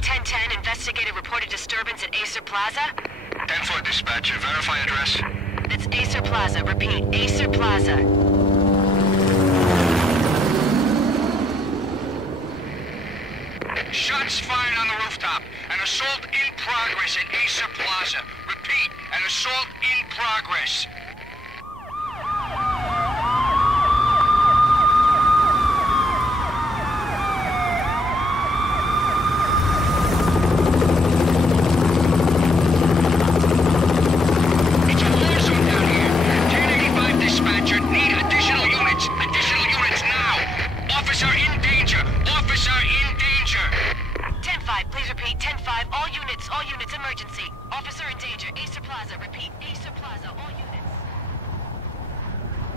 1010, investigated reported disturbance at Acer Plaza. 10-4 dispatcher, verify address. That's Acer Plaza, repeat, Acer Plaza. Shots fired on the rooftop. An assault in progress at Acer Plaza. Repeat, an assault in progress. It's a war zone down here. 1085 dispatcher, need additional units. Additional units now. Officer in danger. Officer in danger. 10-5, please repeat, 10-5, all units, emergency. Officer in danger, Acer Plaza, repeat, Acer Plaza, all units.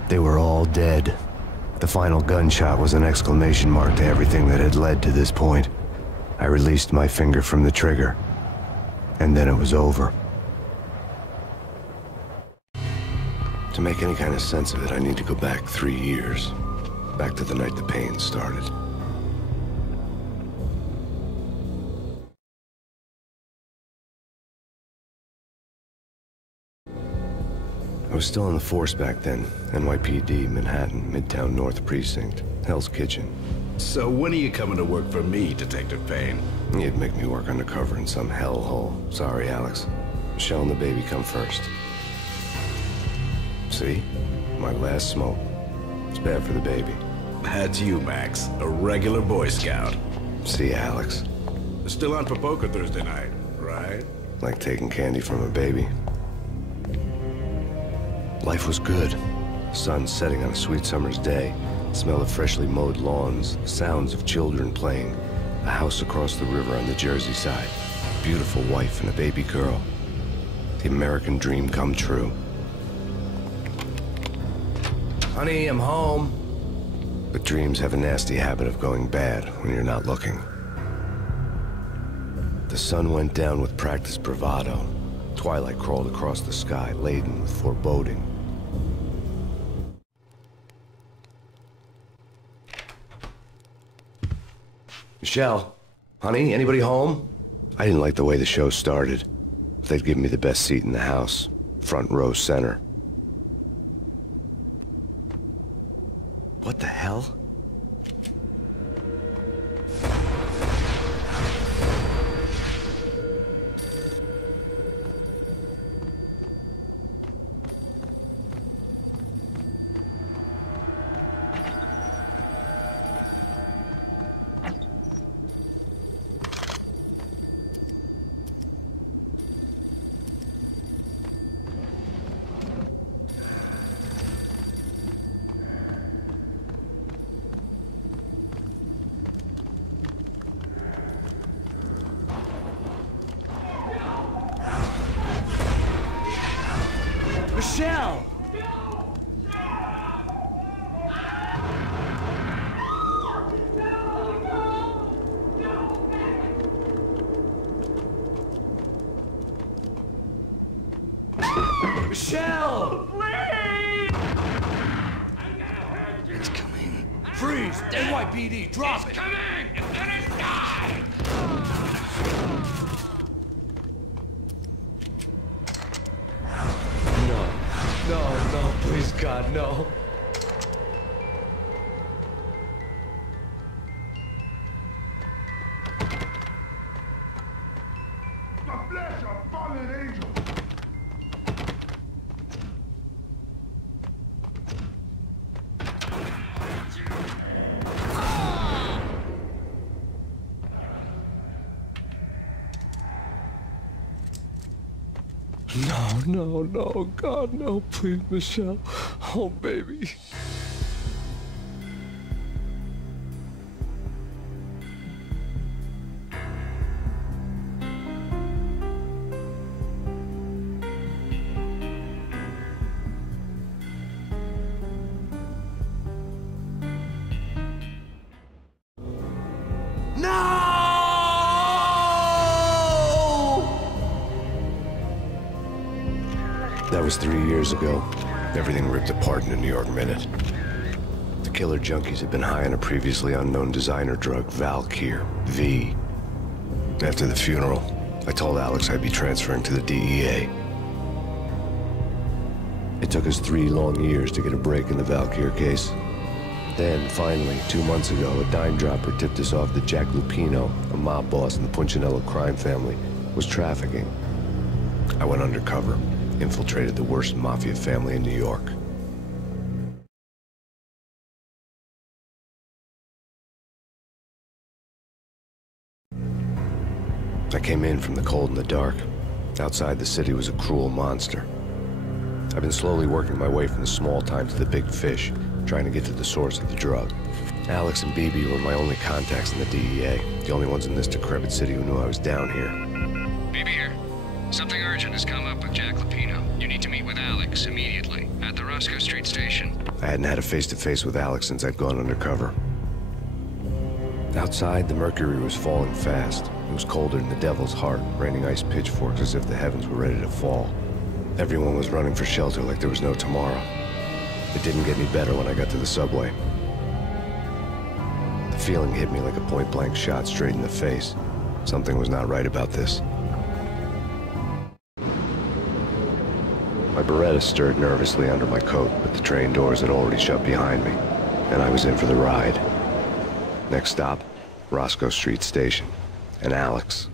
They were all dead. The final gunshot was an exclamation mark to everything that had led to this point. I released my finger from the trigger, and then it was over. To make any kind of sense of it, I need to go back 3 years. Back to the night the Payne started. I was still in the force back then. NYPD, Manhattan, Midtown North Precinct, Hell's Kitchen. So when are you coming to work for me, Detective Payne? You'd make me work undercover in some hellhole. Sorry, Alex. Michelle and the baby come first. See? My last smoke. It's bad for the baby. That's you, Max. A regular Boy Scout. See, Alex. Still on for poker Thursday night, right? Like taking candy from a baby. Life was good. The sun setting on a sweet summer's day. The smell of freshly mowed lawns. The sounds of children playing. A house across the river on the Jersey side. A beautiful wife and a baby girl. The American dream come true. Honey, I'm home. But dreams have a nasty habit of going bad when you're not looking. The sun went down with practiced bravado. Twilight crawled across the sky, laden with foreboding. Michelle, honey, anybody home? I didn't like the way the show started. They'd give me the best seat in the house, front row center. What the hell? Michelle! Michelle! It's coming. Freeze! NYPD, drop it! Coming! It's gonna die! No, please God, no. The flesh of fallen angels. No, God, no, please, Michelle. Oh, baby. That was 3 years ago. Everything ripped apart in a New York minute. The killer junkies had been high on a previously unknown designer drug, Valkyr, V. After the funeral, I told Alex I'd be transferring to the DEA. It took us 3 long years to get a break in the Valkyr case. Then, finally, 2 months ago, a dime dropper tipped us off that Jack Lupino, a mob boss in the Punchinello crime family, was trafficking. I went undercover, infiltrated the worst mafia family in New York. I came in from the cold and the dark. Outside the city was a cruel monster. I've been slowly working my way from the small time to the big fish, trying to get to the source of the drug. Alex and BB were my only contacts in the DEA, the only ones in this decrepit city who knew I was down here. BB here. Something urgent has come up with Jack Lupino. You need to meet with Alex immediately at the Roscoe Street station. I hadn't had a face-to-face with Alex since I'd gone undercover. Outside, the mercury was falling fast. It was colder than the devil's heart, raining ice pitchforks as if the heavens were ready to fall. Everyone was running for shelter like there was no tomorrow. It didn't get any better when I got to the subway. The feeling hit me like a point-blank shot straight in the face. Something was not right about this. My Beretta stirred nervously under my coat, but the train doors had already shut behind me, and I was in for the ride. Next stop, Roscoe Street Station, and Alex.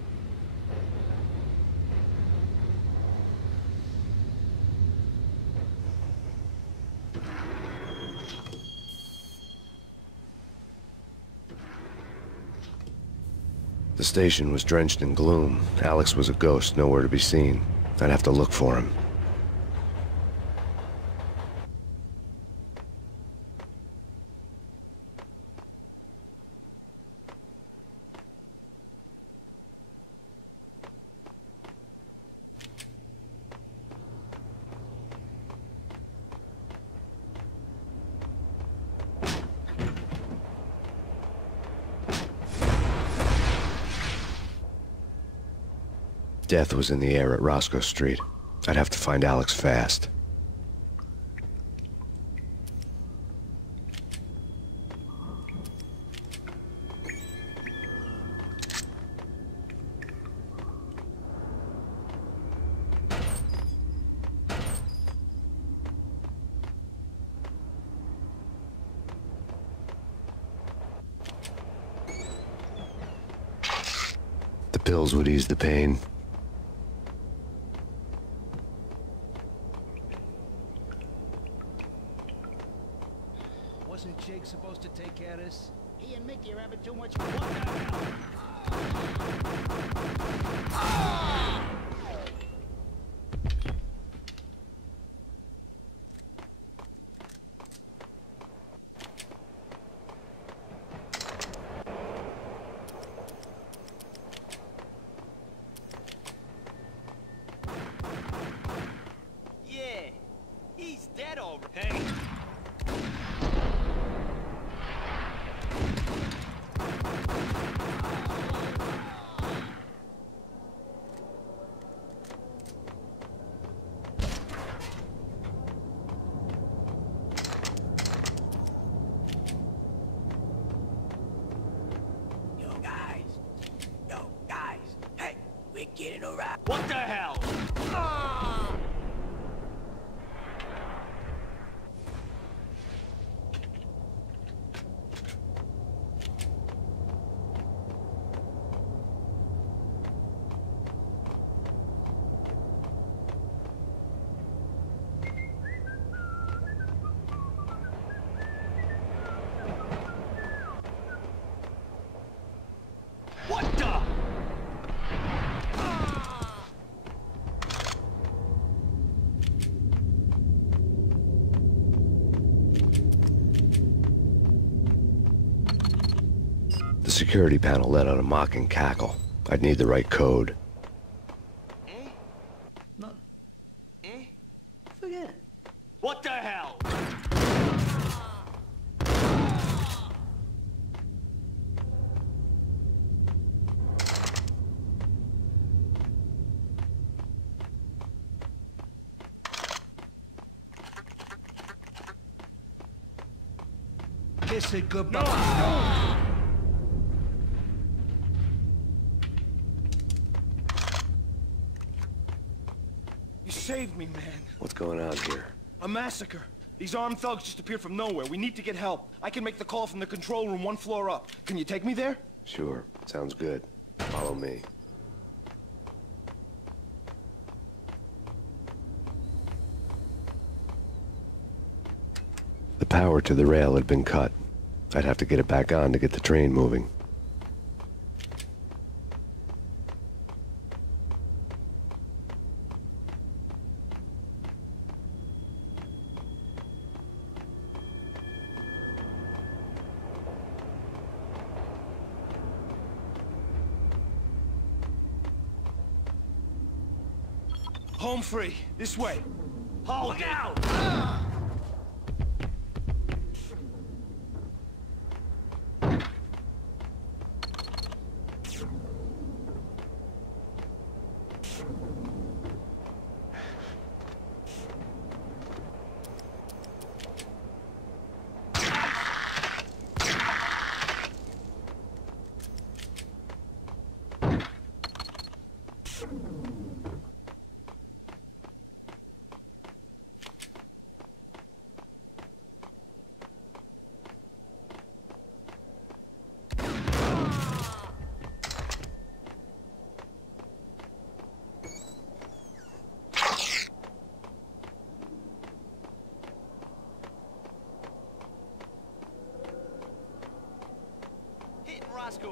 The station was drenched in gloom. Alex was a ghost, nowhere to be seen. I'd have to look for him. Death was in the air at Roscoe Street. I'd have to find Alex fast. The pills would ease the pain. Wasn't Jake supposed to take care of this? He and Mickey are having too much fun. What the hell? Yeah, he's dead already. Hey. Getting around. What the hell? What the? The security panel let out a mocking cackle. I'd need the right code. No. Forget it. What the hell? Kiss it goodbye. No. saved me, man. What's going on here? A massacre. These armed thugs just appeared from nowhere. We need to get help. I can make the call from the control room 1 floor up. Can you take me there? Sure. Sounds good. Follow me. The power to the rail had been cut. I'd have to get it back on to get the train moving. Home free. This way. Hold it. Out!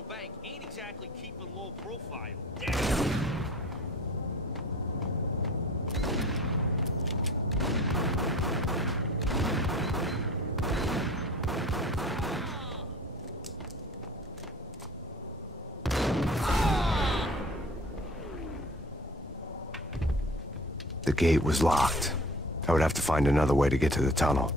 Bank ain't exactly keeping low profile. The gate was locked. I would have to find another way to get to the tunnel.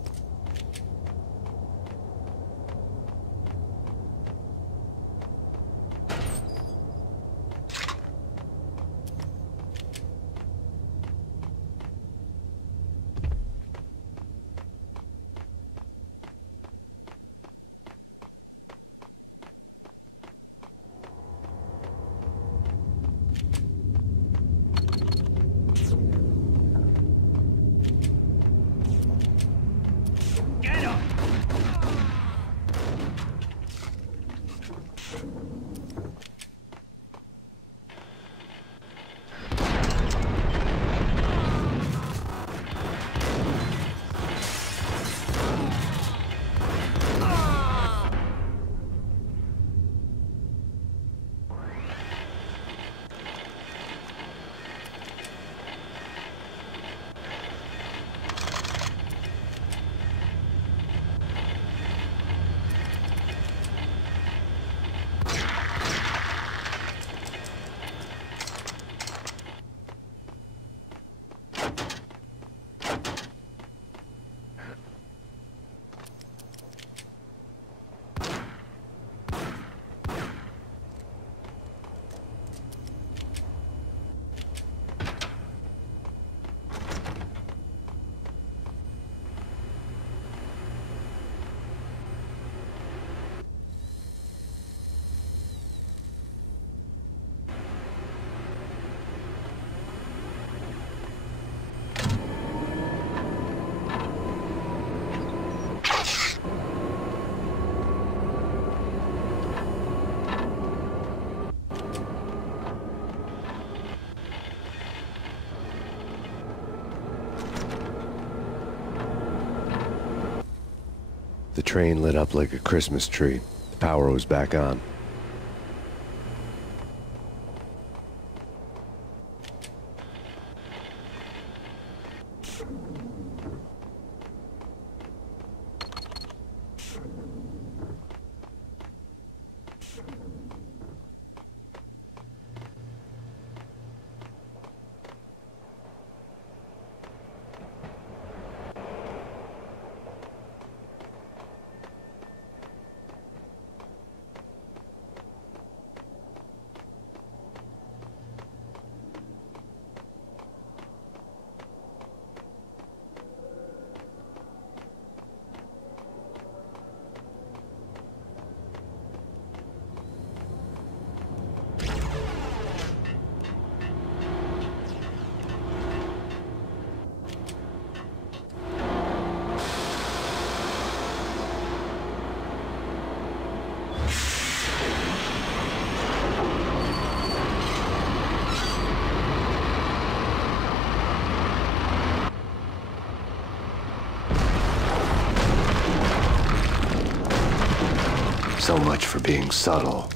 The train lit up like a Christmas tree. The power was back on. So much for being subtle.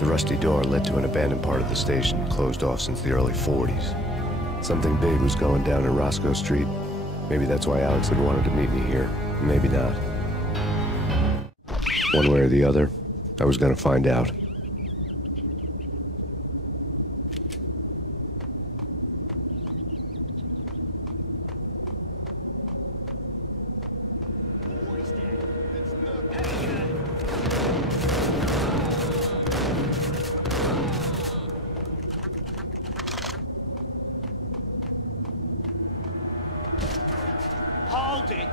The rusty door led to an abandoned part of the station, closed off since the early 40s. Something big was going down in Roscoe Street. Maybe that's why Alex had wanted to meet me here. Maybe not. One way or the other, I was gonna find out. Hold it!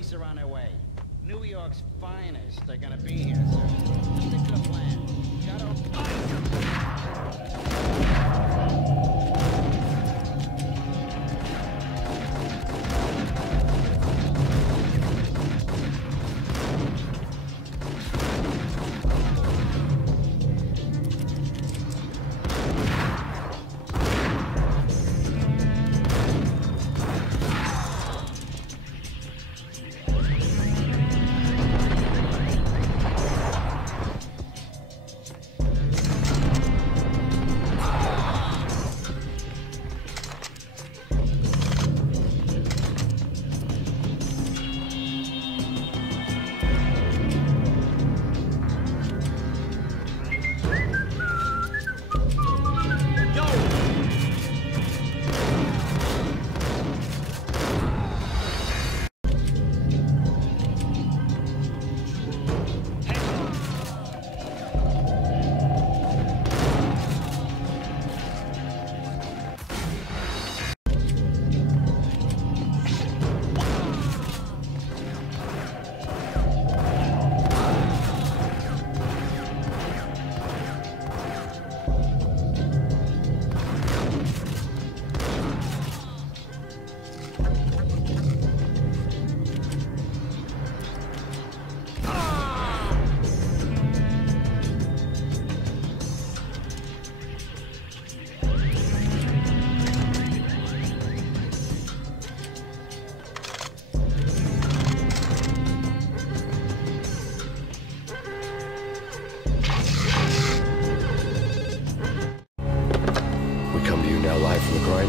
police are on their way. New York's finest are gonna be here, sir. Stick to the plan.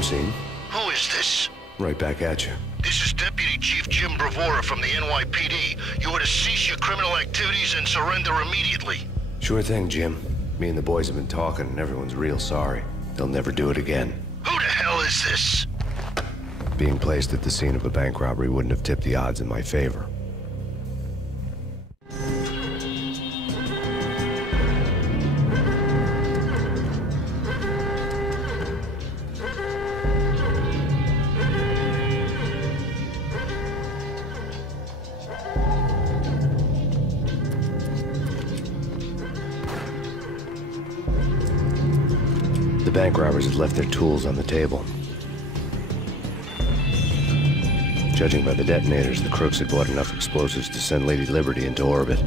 Scene. Who is this? Right back at you. This is Deputy Chief Jim Bravura from the NYPD. You are to cease your criminal activities and surrender immediately. Sure thing, Jim. Me and the boys have been talking, and everyone's real sorry. They'll never do it again. Who the hell is this? Being placed at the scene of a bank robbery wouldn't have tipped the odds in my favor. The bank robbers had left their tools on the table. Judging by the detonators, the crooks had bought enough explosives to send Lady Liberty into orbit.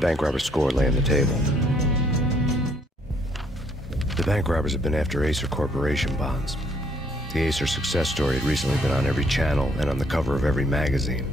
The bank robber's score lay on the table. The bank robbers have been after Acer Corporation bonds. The Acer success story had recently been on every channel and on the cover of every magazine.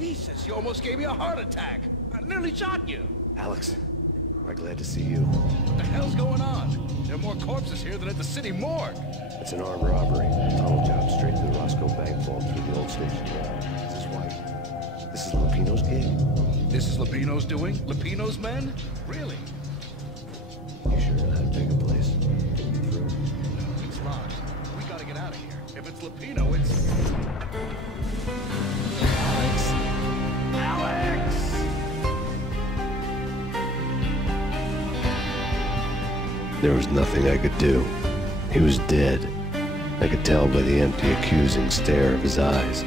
Jesus, you almost gave me a heart attack. I nearly shot you. Alex, I'm glad to see you. What the hell's going on? There are more corpses here than at the city morgue. It's an armed robbery. Tunnel job straight to the Roscoe Bank vault through the old station. Is this why? This is Lupino's gig? This is Lupino's doing? Lupino's men? Really? You sure that big a place? Can you through? No, it's locked. We gotta get out of here. If it's Lupino, it's... Alex! Alex! There was nothing I could do. He was dead. I could tell by the empty, accusing stare of his eyes.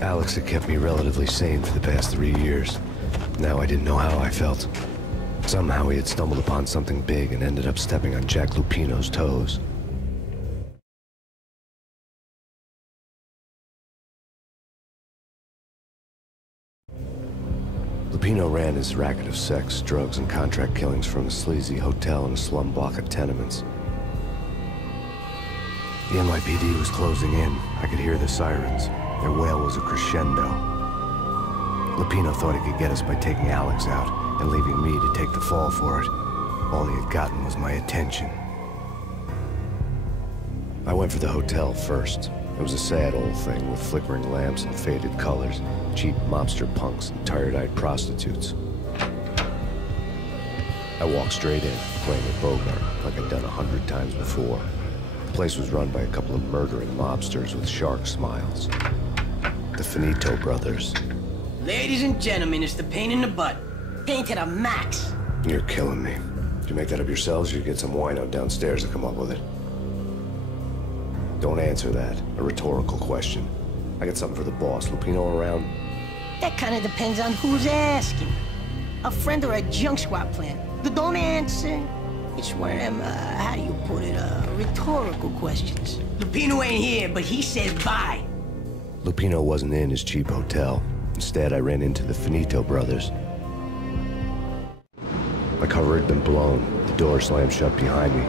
Alex had kept me relatively sane for the past 3 years. Now I didn't know how I felt. Somehow he had stumbled upon something big and ended up stepping on Jack Lupino's toes. Lupino ran his racket of sex, drugs, and contract killings from a sleazy hotel in a slum block of tenements. The NYPD was closing in. I could hear the sirens. Their wail was a crescendo. Lupino thought he could get us by taking Alex out and leaving me to take the fall for it. All he had gotten was my attention. I went for the hotel first. It was a sad old thing with flickering lamps and faded colors, cheap mobster punks and tired-eyed prostitutes. I walked straight in, playing a Bogart like I'd done 100 times before. The place was run by a couple of murdering mobsters with shark smiles. The Finito brothers. Ladies and gentlemen, it's the pain in the butt. Pain to the max. You're killing me. Did you make that up yourselves, or you get some wino downstairs to come up with it? Don't answer that. A rhetorical question. I got something for the boss. Lupino around? That kind of depends on who's asking. A friend or a junk squad plan. Don't answer. It's one of them, how do you put it, rhetorical questions. Lupino ain't here, but he said bye. Lupino wasn't in his cheap hotel. Instead, I ran into the Finito brothers. My cover had been blown. The door slammed shut behind me.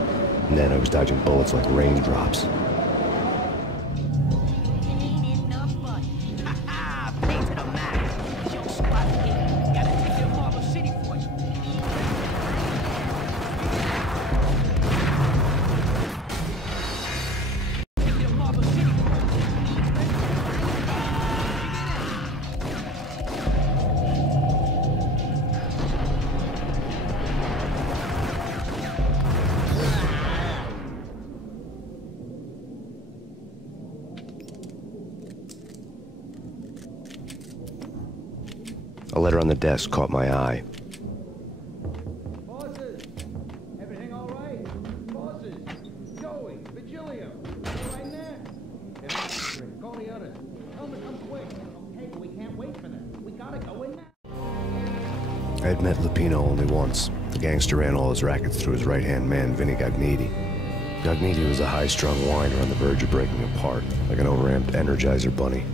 And then I was dodging bullets like raindrops. A letter on the desk caught my eye. I'd met Lupino only once. The gangster ran all his rackets through his right-hand man, Vinny Gagniti. Gagniti was a high-strung whiner on the verge of breaking apart, like an overamped Energizer bunny.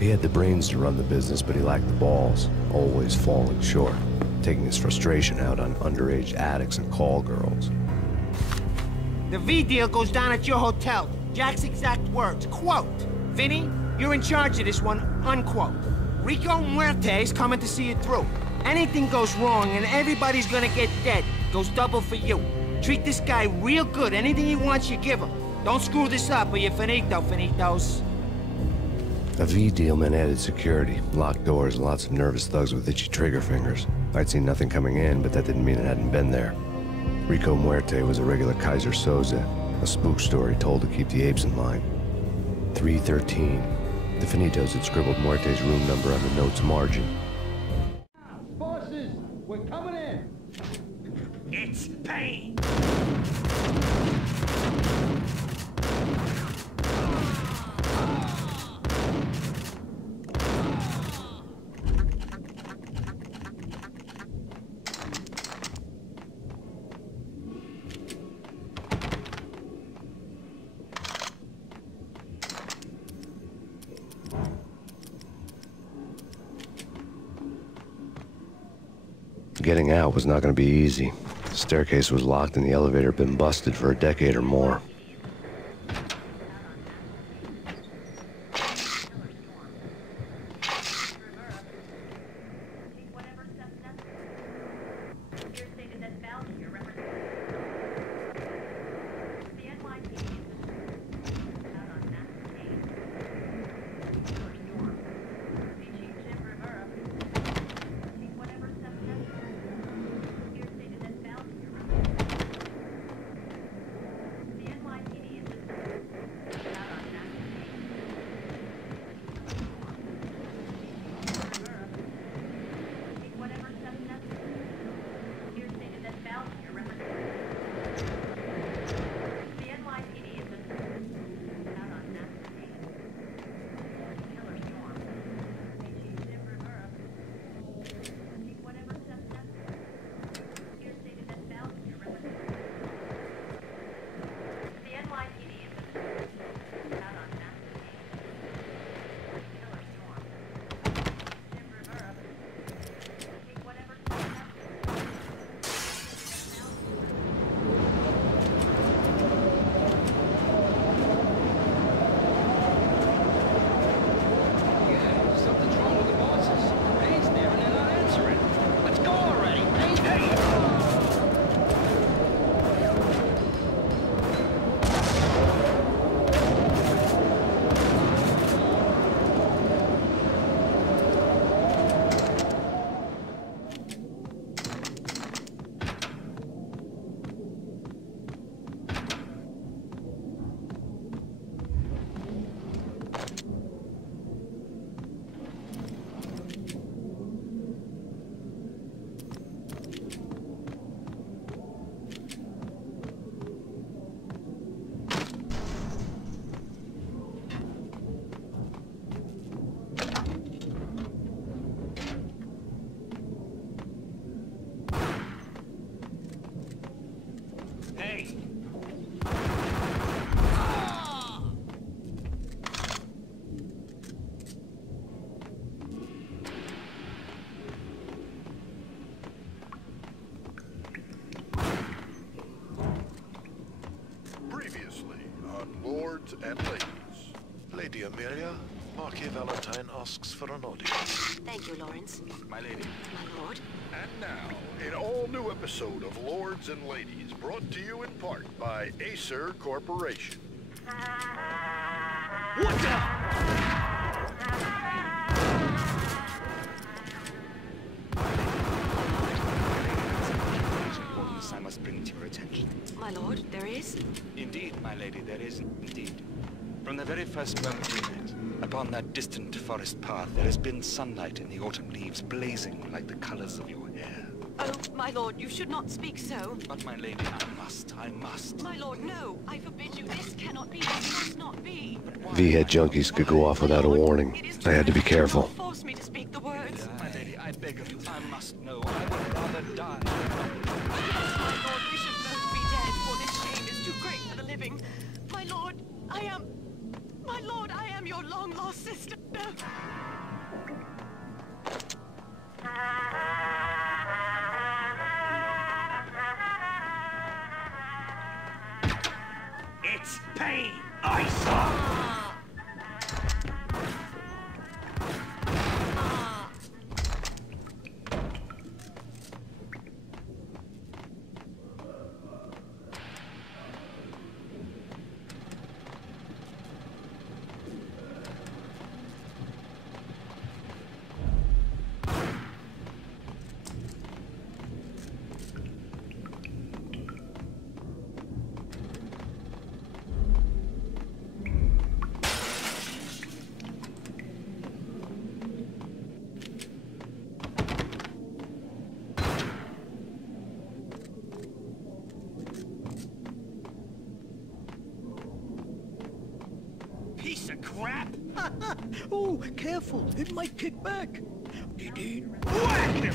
He had the brains to run the business, but he lacked the balls, always falling short, taking his frustration out on underage addicts and call girls. The V deal goes down at your hotel. Jack's exact words, quote, "Vinny, you're in charge of this one," unquote. Rico Muerte's coming to see it through. Anything goes wrong and everybody's gonna get dead. Goes double for you. Treat this guy real good. Anything he wants, you give him. Don't screw this up or you're finito, finitos. A V deal meant added security, locked doors, and lots of nervous thugs with itchy trigger fingers. I'd seen nothing coming in, but that didn't mean it hadn't been there. Rico Muerte was a regular Kaiser Soze, a spook story told to keep the apes in line. 313. The Finitos had scribbled Muerte's room number on the note's margin. Bosses, we're coming in. It's Payne. Getting out was not going to be easy. The staircase was locked and the elevator had been busted for a decade or more. And ladies. Lady Amelia, Marquis Valentine asks for an audience. Thank you, Lawrence. My lady. My lord. And now, an all-new episode of Lords and Ladies, brought to you in part by Acer Corporation. What the? I must bring to your attention. My lord, there is? Indeed, my lady, there is indeed. From the very first moment we met, upon that distant forest path, there has been sunlight in the autumn leaves blazing like the colors of your hair. Oh, my lord, you should not speak so. But, my lady, I must. My lord, no. I forbid you. This cannot be. This must not be. V-head junkies could go off without a warning. I had to be careful. Force me to speak the words. My lady, I beg of you, I must know. I would rather die. My lord, we should both be dead, for this shame is too great for the living. My lord, I am your long-lost sister. It's Payne! I saw! Piece of crap! Oh, careful. It might kick back. Whack him!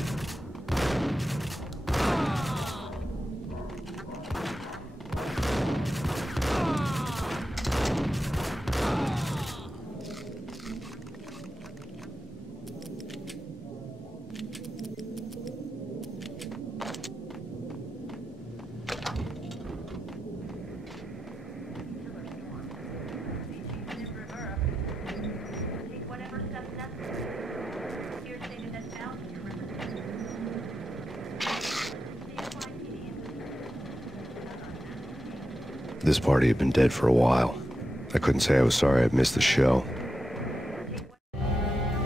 This party had been dead for a while. I couldn't say I was sorry I'd missed the show.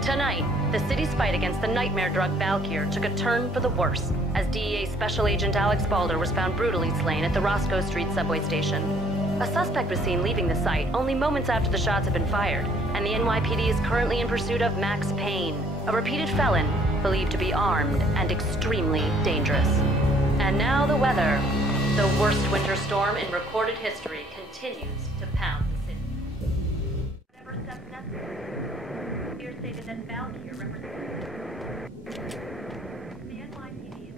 Tonight, the city's fight against the nightmare drug Valkyr took a turn for the worse, as DEA Special Agent Alex Balder was found brutally slain at the Roscoe Street subway station. A suspect was seen leaving the site only moments after the shots had been fired, and the NYPD is currently in pursuit of Max Payne, a repeated felon believed to be armed and extremely dangerous. And now the weather. The worst winter storm in recorded history continues to pound the city. Whatever steps necessary. Here stated that Valkyr represents the NYPD is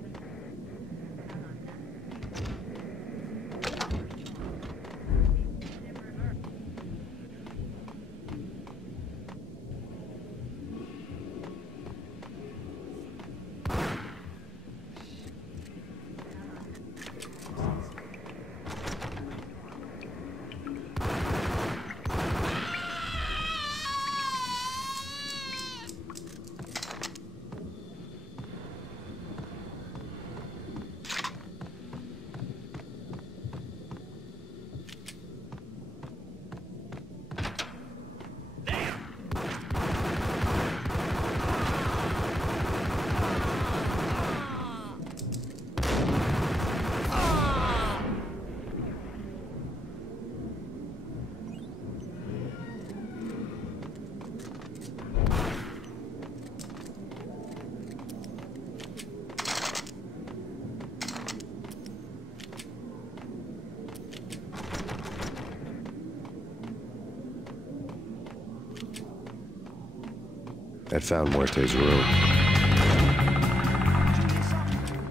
I'd found Muerte's room.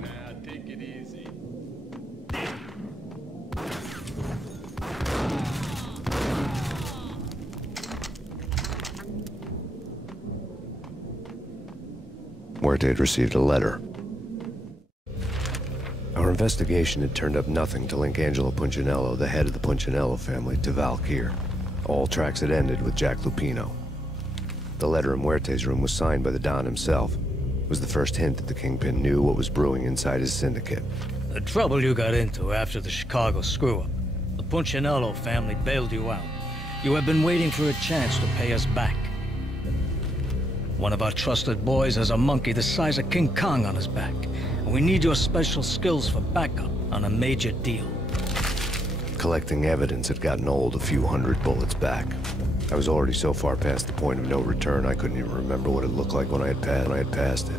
Nah, take it easy. Muerte had received a letter. Our investigation had turned up nothing to link Angelo Punchinello, the head of the Punchinello family, to Valkyr. All tracks had ended with Jack Lupino. The letter in Muerte's room was signed by the Don himself. It was the first hint that the Kingpin knew what was brewing inside his syndicate. The trouble you got into after the Chicago screw-up. The Punchinello family bailed you out. You have been waiting for a chance to pay us back. One of our trusted boys has a monkey the size of King Kong on his back. And we need your special skills for backup on a major deal. Collecting evidence had gotten old a few hundred bullets back. I was already so far past the point of no return, I couldn't even remember what it looked like when I had passed it.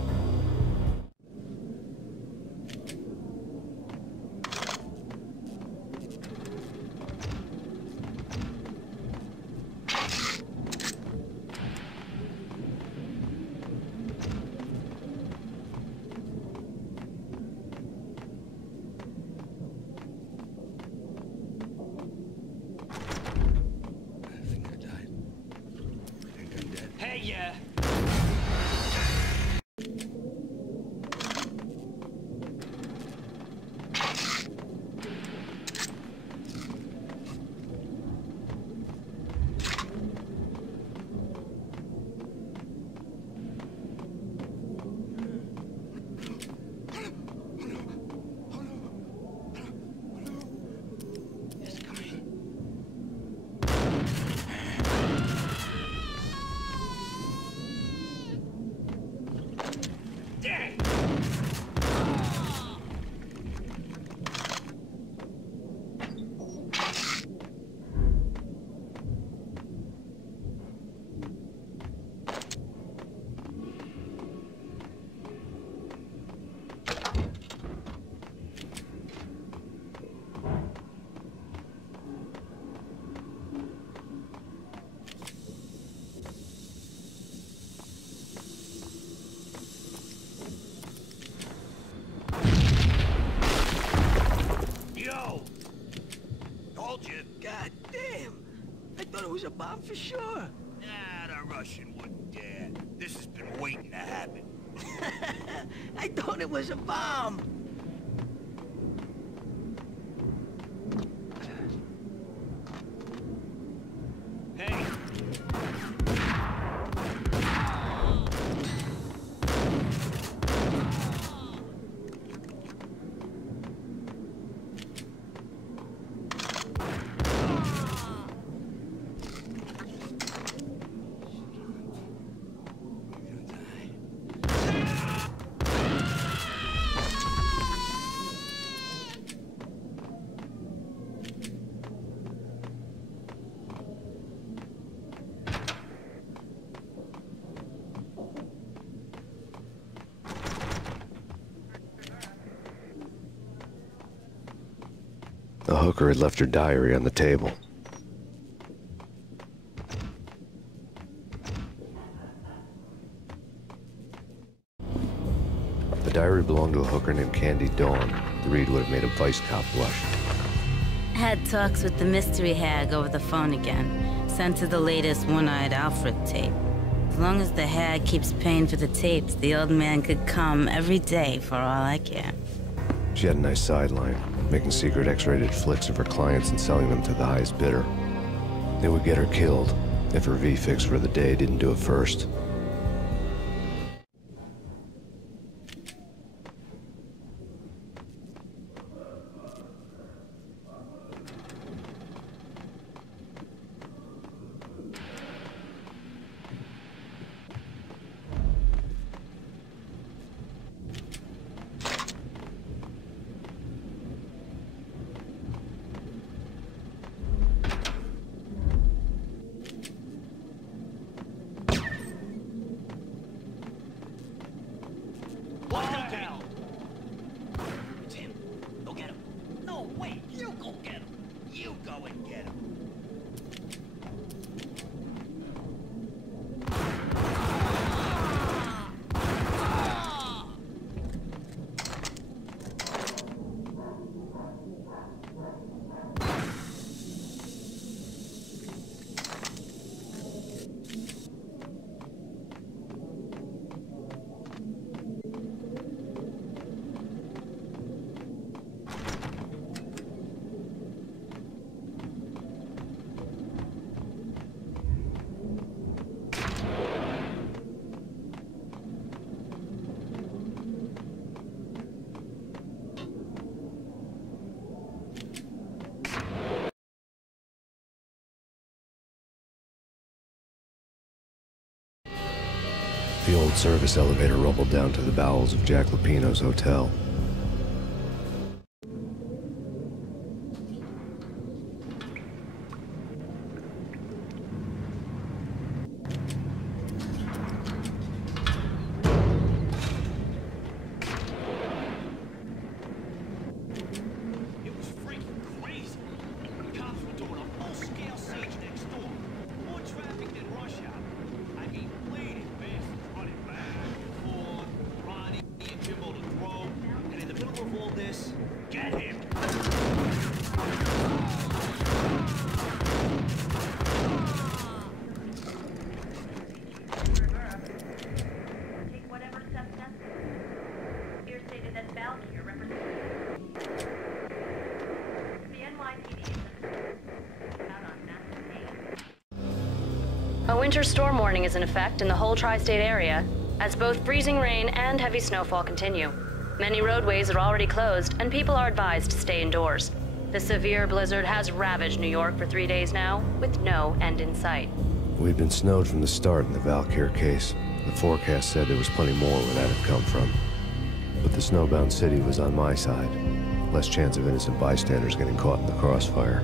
told you. God damn. I thought it was a bomb for sure. Nah, the Russian wouldn't dare. This has been waiting to happen. I thought it was a bomb. Hey. The hooker had left her diary on the table. The diary belonged to a hooker named Candy Dawn. The read would have made a vice cop blush. Had talks with the mystery hag over the phone again. Sent her the latest One-Eyed Alfred tape. As long as the hag keeps paying for the tapes, the old man could come every day for all I care. She had a nice sideline, making secret X-rated flicks of her clients and selling them to the highest bidder. It would get her killed if her V-fix for the day didn't do it first. The old service elevator rumbled down to the bowels of Jack Lupino's hotel. A winter storm warning is in effect in the whole tri-state area, as both freezing rain and heavy snowfall continue. Many roadways are already closed, and people are advised to stay indoors. The severe blizzard has ravaged New York for 3 days now, with no end in sight. We'd been snowed from the start in the Valkyr case. The forecast said there was plenty more where that had come from. But the snowbound city was on my side. Less chance of innocent bystanders getting caught in the crossfire.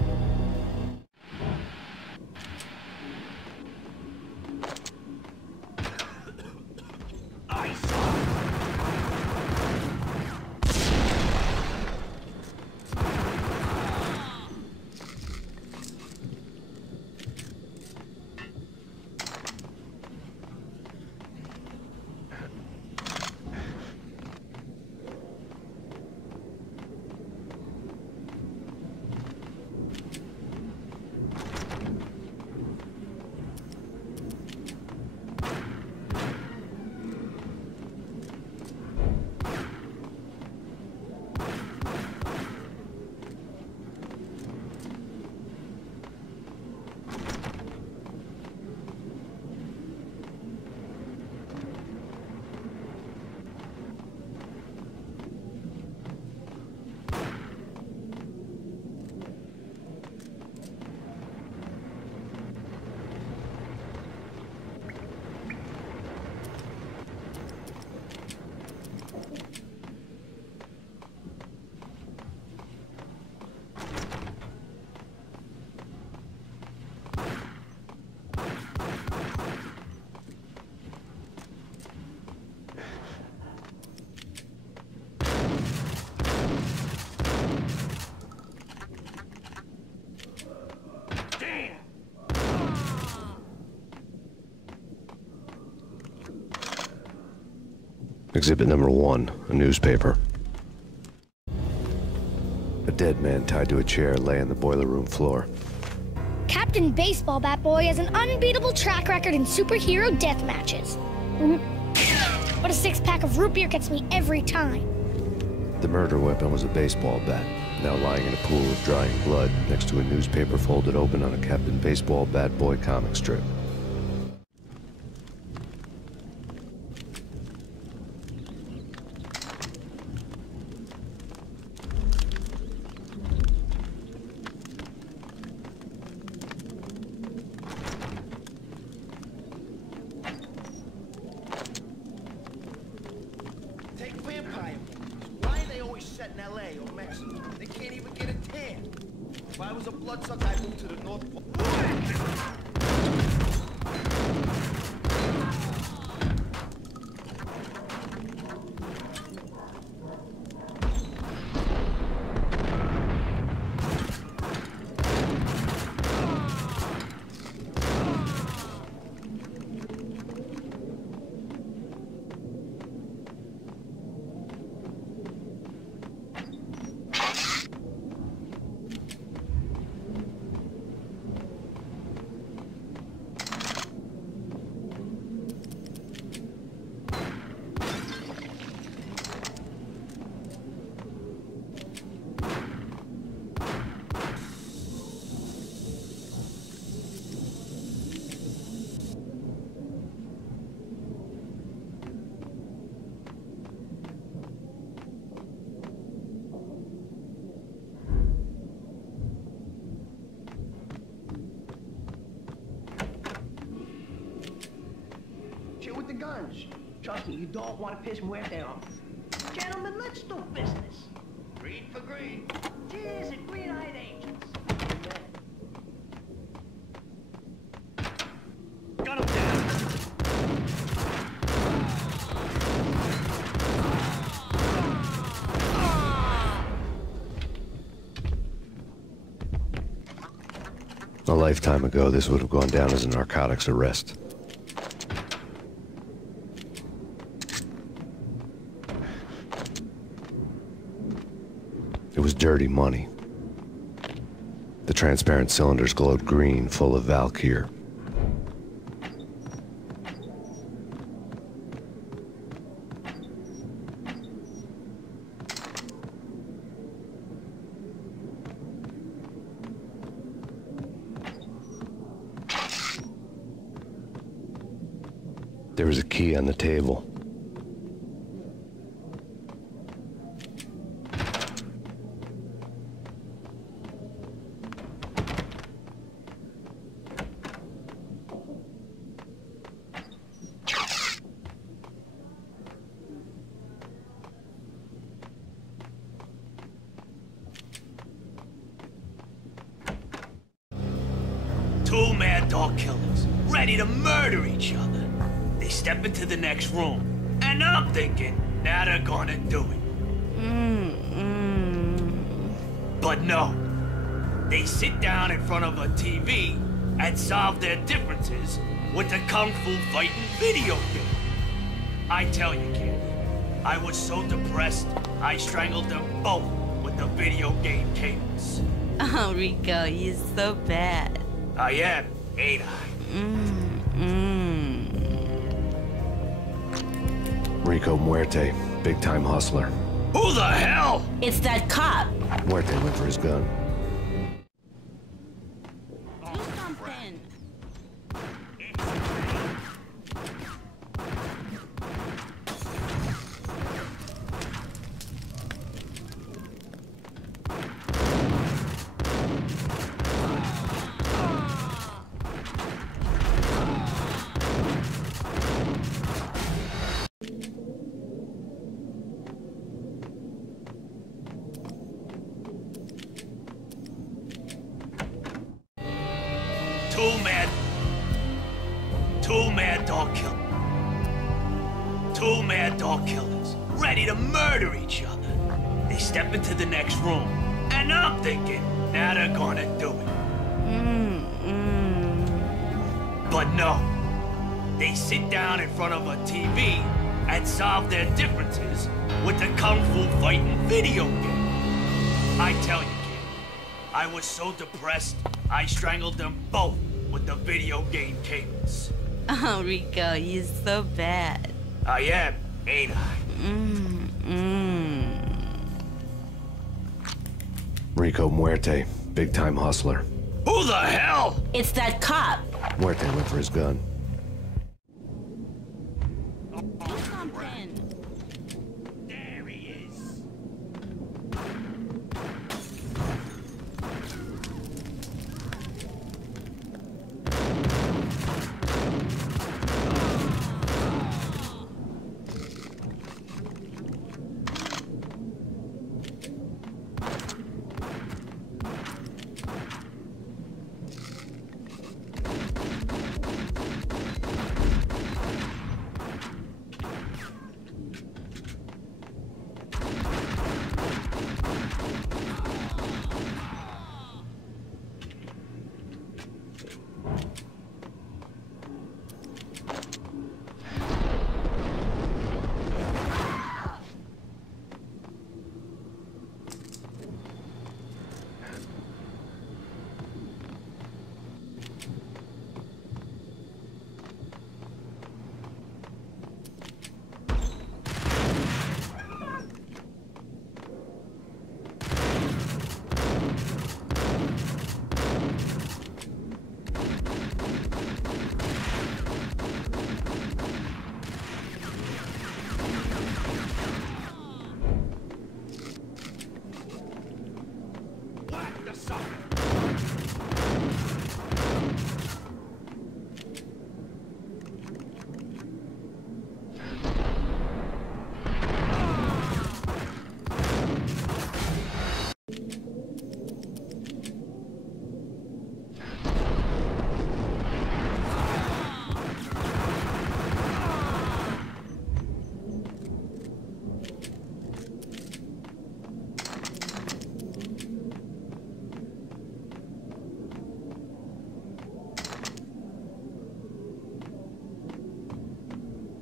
Exhibit number 1, a newspaper. A dead man tied to a chair lay on the boiler room floor. Captain Baseball Bat Boy has an unbeatable track record in superhero death matches. But a 6-pack of root beer gets me every time. The murder weapon was a baseball bat, now lying in a pool of drying blood next to a newspaper folded open on a Captain Baseball Bat Boy comic strip. If I was a bloodsucker, I'd move to the North Pole. With the guns. Trust me, you don't want to piss Muerte off. Gentlemen, let's do business. Green for green. Cheers and green-eyed angels. Got him down. A lifetime ago, this would have gone down as a narcotics arrest. It was dirty money. The transparent cylinders glowed green, full of Valkyr. There was a key on the table. Two mad dog killers, ready to murder each other. They step into the next room, and I'm thinking, now they're gonna do it. But no. They sit down in front of a TV and solve their differences with the kung fu fighting video game. I tell you, kid, I was so depressed, I strangled them both with the video game cables. Oh, Rico, you're so bad. I am, ain't I? Rico Muerte, big-time hustler. Who the hell? It's that cop. Muerte went for his gun. Do something. Two mad dog killers, ready to murder each other. They step into the next room, and I'm thinking, now they're gonna do it. But no. They sit down in front of a TV and solve their differences with the kung fu fighting video game. I tell you, kid, I was so depressed, I strangled them both with the video game cables. Oh, Rico, you're so bad. I am, ain't I? Rico Muerte, big-time hustler. Who the hell? It's that cop. Muerte went for his gun. There he is.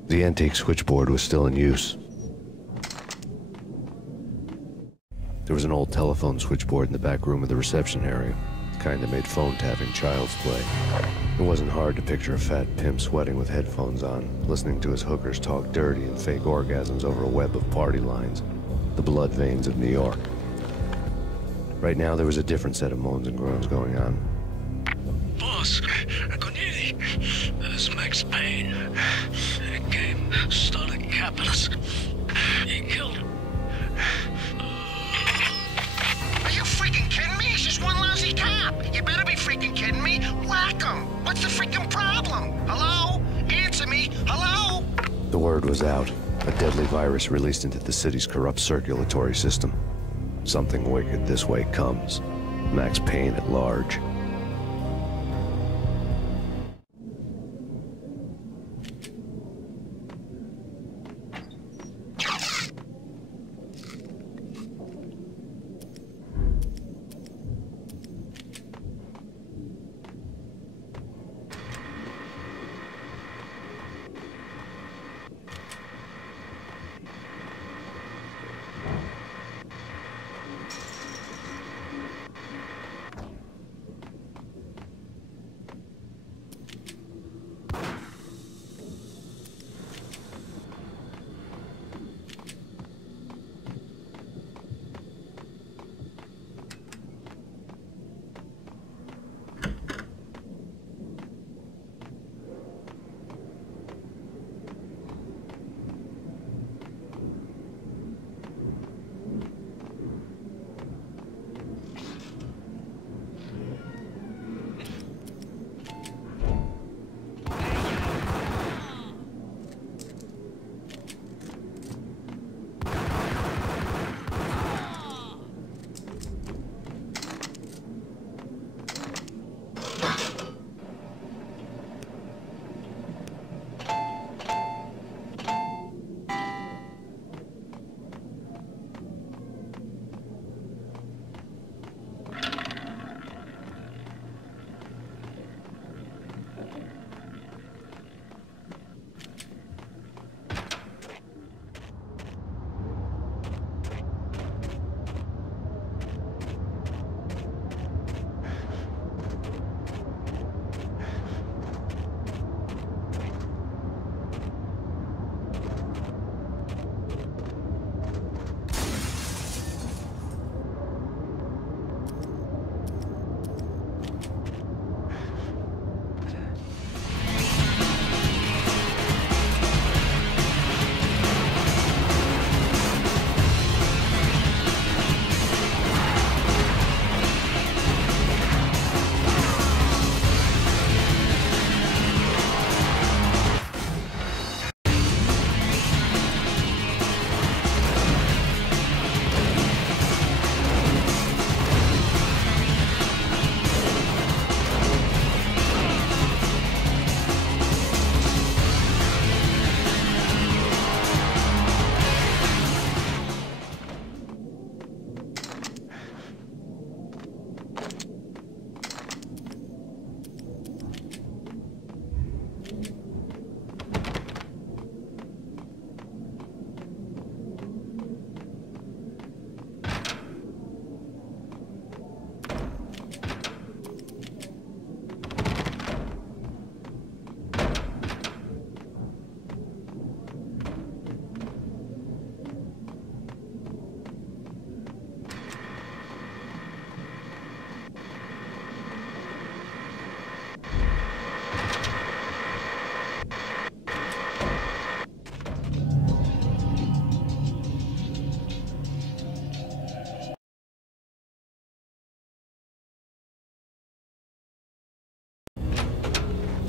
The antique switchboard was still in use. There was an old telephone switchboard in the back room of the reception area, the kind that made phone tapping child's play. It wasn't hard to picture a fat pimp sweating with headphones on, listening to his hookers talk dirty and fake orgasms over a web of party lines, the blood veins of New York. Right now, there was a different set of moans and groans going on. Boss, Cornelia, there's Max Payne. He came, started capping us. He killed him. Are you freaking kidding me? He's just one lousy cop. You better be freaking kidding me. Whack him. What's the freaking problem? Hello? Answer me. Hello? The word was out. A deadly virus released into the city's corrupt circulatory system. Something wicked this way comes. Max Payne at large.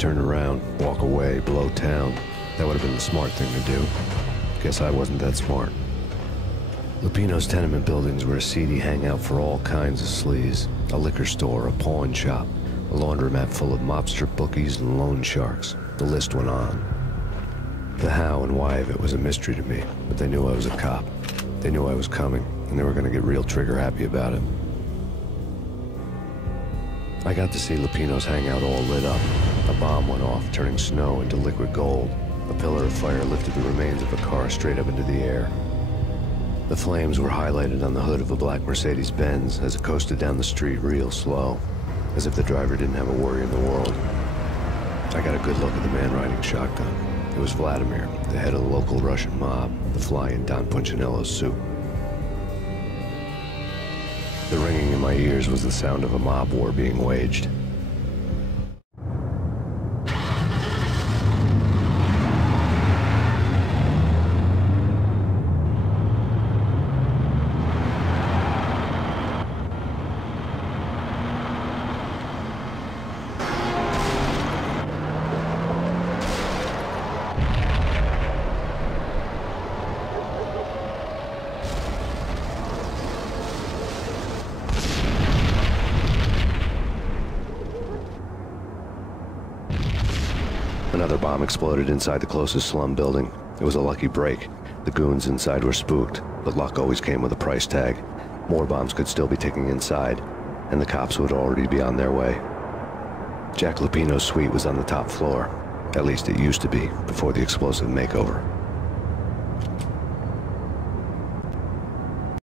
turn around, walk away, blow town. That would have been the smart thing to do. Guess I wasn't that smart. Lupino's tenement buildings were a seedy hangout for all kinds of sleaze. A liquor store, a pawn shop, a laundromat full of mobster bookies and loan sharks. The list went on. The how and why of it was a mystery to me, but they knew I was a cop. They knew I was coming, and they were going to get real trigger-happy about it. I got to see Lupino's hangout all lit up. A bomb went off, turning snow into liquid gold. A pillar of fire lifted the remains of a car straight up into the air. The flames were highlighted on the hood of a black Mercedes-Benz as it coasted down the street real slow, as if the driver didn't have a worry in the world. I got a good look at the man riding shotgun. It was Vladimir, the head of the local Russian mob, the fly in Don Punchinello's soup. The ringing in my ears was the sound of a mob war being waged. Another bomb exploded inside the closest slum building. It was a lucky break. The goons inside were spooked, but luck always came with a price tag. More bombs could still be ticking inside, and the cops would already be on their way. Jack Lupino's suite was on the top floor. At least it used to be, before the explosive makeover.